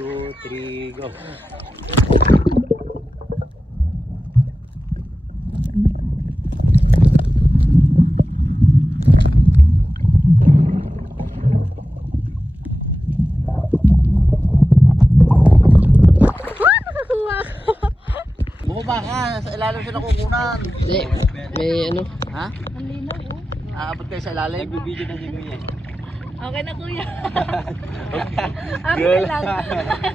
2, 3, go. Bumaba ka, sa ilalim sila kukunan. Hindi, may ano. Ha? Ang linaw oh. Aabot kayo sa ilalim. Nagbibideo na si Kuya. Okay na kuya. Okay lang.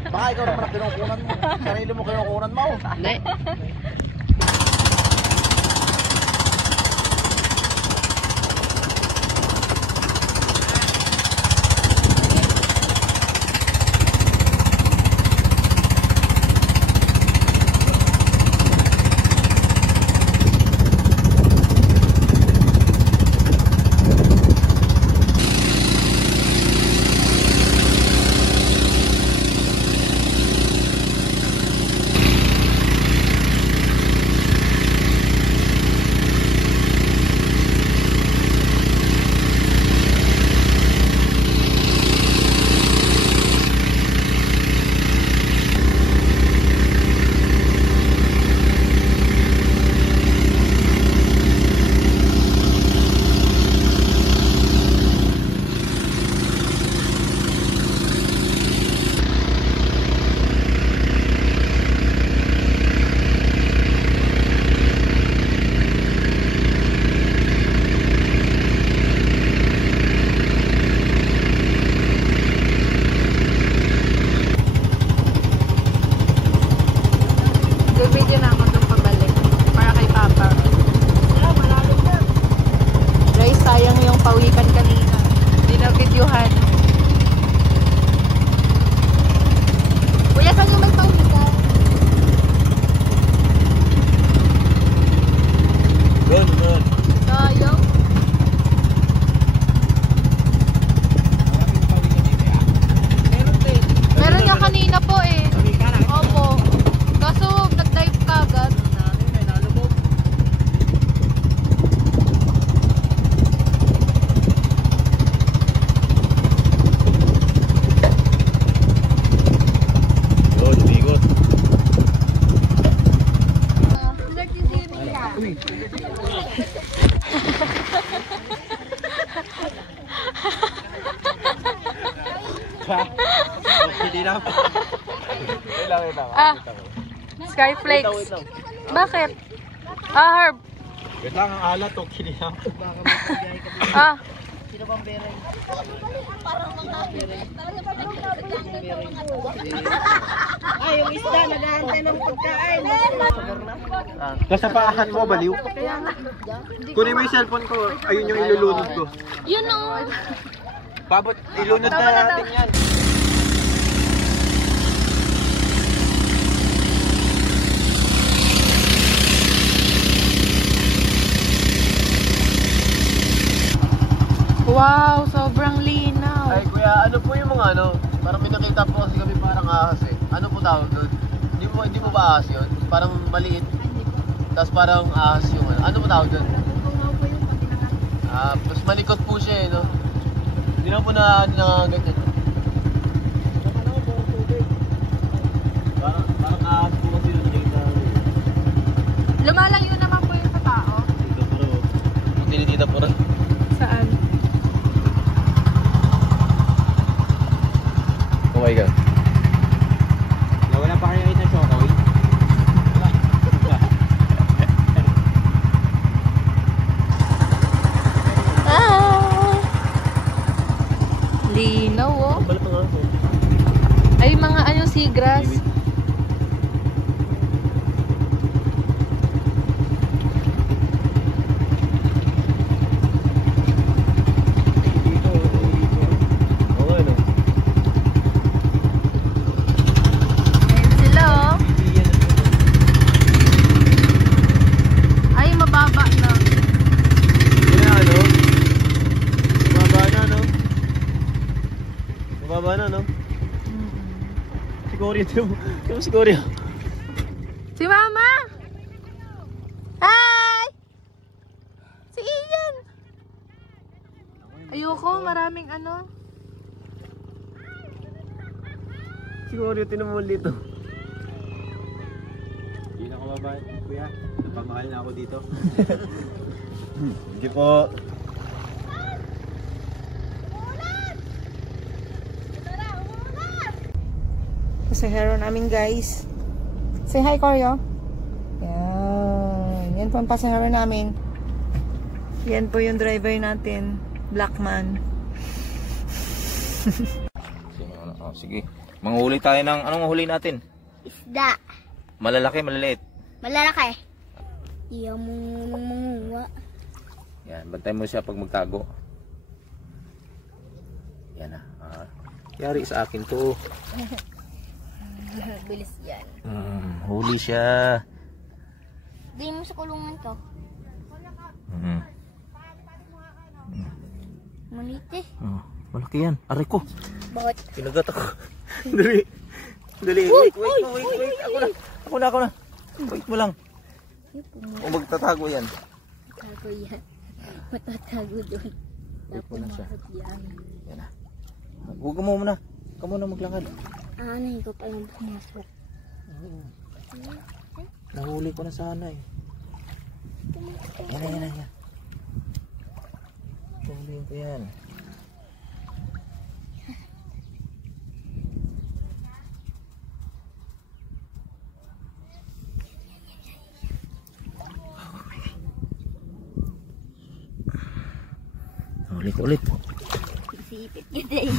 Baka ikaw naman ang kinukunan mo. Sarili mo kinukunan mo. Hindi. Video na ako doon pabalik. Para kay Papa. Guys, sayang yung pawikan kanina. Hindi na videohan. Kuya, saan yung may pawikan? Doon, doon. Sayang. Meron niya kanina po eh. Opo. Kaso nag-dive ka agad. Doon, bigot. Hindi na. Wait lang. Skyflakes. Wait lang. Bakit? Herb. Wait lang, ang alat o kinilang. Ah. Ay, yung isda, nag-aantay ng pagkain. Nasa paahan mo, baliw. Kunin mo yung cellphone ko. Ayun yung ilulunod ko. Yun o. Babot, ilunod na natin yan. Wow, sobrang linaw. Ay kuya, ano po yung mga ano? Parang may nakita po kasi kami parang ahas eh. Ano po tawag doon? Hindi mo ba ahas yun? Parang maliit. Tapos parang ahas yung ano. Ano po tawag doon? Mas malikot po siya eh, no? Hindi na po na ganyan. Parang ahas po kasi yung nakita. Lumalayo naman po yung sa tao. Tinitita po rin. Saan? Oh my God. Nawala pa kayo ng chokoy? Linaw oh. Ay, mga ano, seagrass. Mababa na, no? Si Cory, ito si Cory. Si Mama! Hi! Si Ian! Ayoko, maraming ano. Si siguro yung tinamol dito. Hindi na kababayan, kuya. Napamahal na ako dito. Hindi po. Pasahero namin guys. Say hi, Koryo. Yan. Yan po ang pasahero namin. Yan po yung driver natin. Blackman. Sige. Manghuli tayo ng, anong mahuli natin? Isda. Malalaki, maliliit. Malalaki. Iyaw mo manguha. Yan, bantay mo siya pag magtago. Yan na. Yari sa akin to. Bilis yan. Huli siya. Di mo sa kulungan to. Maliit eh. Malaki yan. Aray ko. Bakit? Pinagat ako. Dali. Dali. Wait. Ako na. Wait mo lang. O magtatago yan. Tago yan. Matatago doon. Wait mo na siya. Yan. Yan na. Huwag mo muna. Ikaw muna maglakad. Ano ko palang pumasok. Nahuli ko na sana eh. Yan. Nahuliin ko yan. Ulit. Sipit kita eh.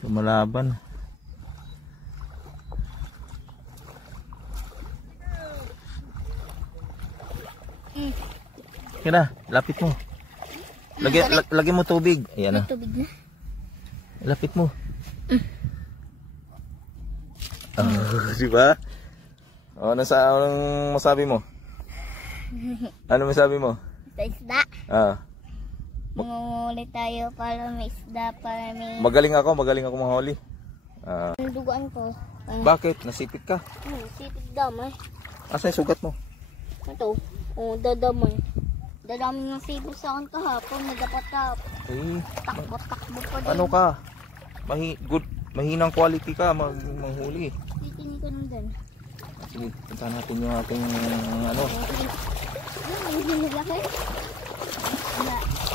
Lumalaban. Kira, lapit mo. Lagyan mo tubig. Ayan na. Tubig na. Lapit mo. Diba? Anong masabi mo? Ano masabi mo? Sa isda. Mangunguli tayo para may isda, para may... Magaling ako mahuli. Ang duguan ko. Bakit? Nasipit ka? Sipit damay. Asa yung sugat mo? Ito. Dadamay. Dadami ng sibo sa akin kahapon. Nagapatap. Takbo-takbo pa din. Ano ka? Mahinang quality ka manghuli. Titingin ko nung din. Sige, puntahan natin yung ating ano. Hindi laki.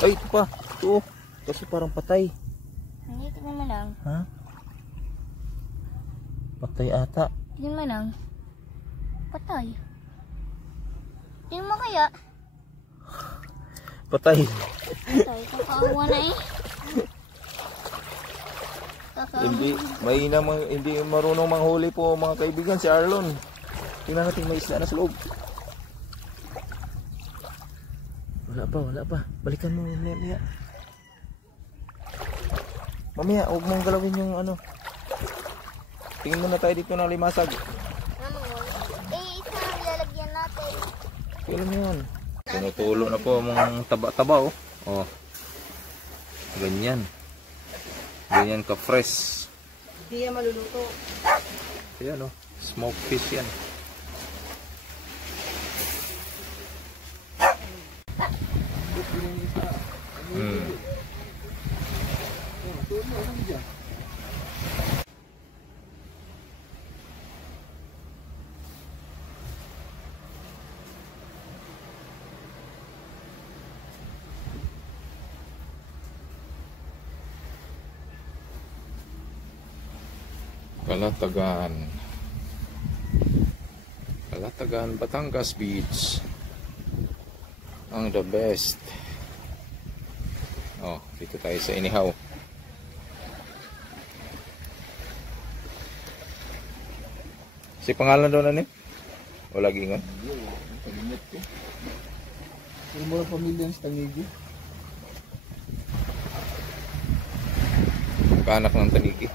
Ay, ito pa. Ito. Kasi parang patay. Hindi, tingnan mo lang. Ha? Patay ata. Tingnan mo lang. Patay. Tingnan mo kaya. Patay. Patay. Kakaawa na eh. Hindi marunong manghuli po mga kaibigan si Arlon. Tingnan natin may isla na sa loob. Wala pa. Balikan mo mamaya. Mamaya, huwag mong galawin yung ano. Tingin muna tayo dito ng limasag. Isa lalagyan natin. Kailan mo yun? Tinutulo na po mga taba-taba oh. Ganyan ka fresh. Hindi yan maluluto. Ayan smoke fish yan. Kalatagan, Batangas Beach ang the best. Dito tayo sa Inihaw. Si pangalan doon ano? O lagi nga? Pero mga pamilya sa Tanigi. Kaanak ng Tanigi.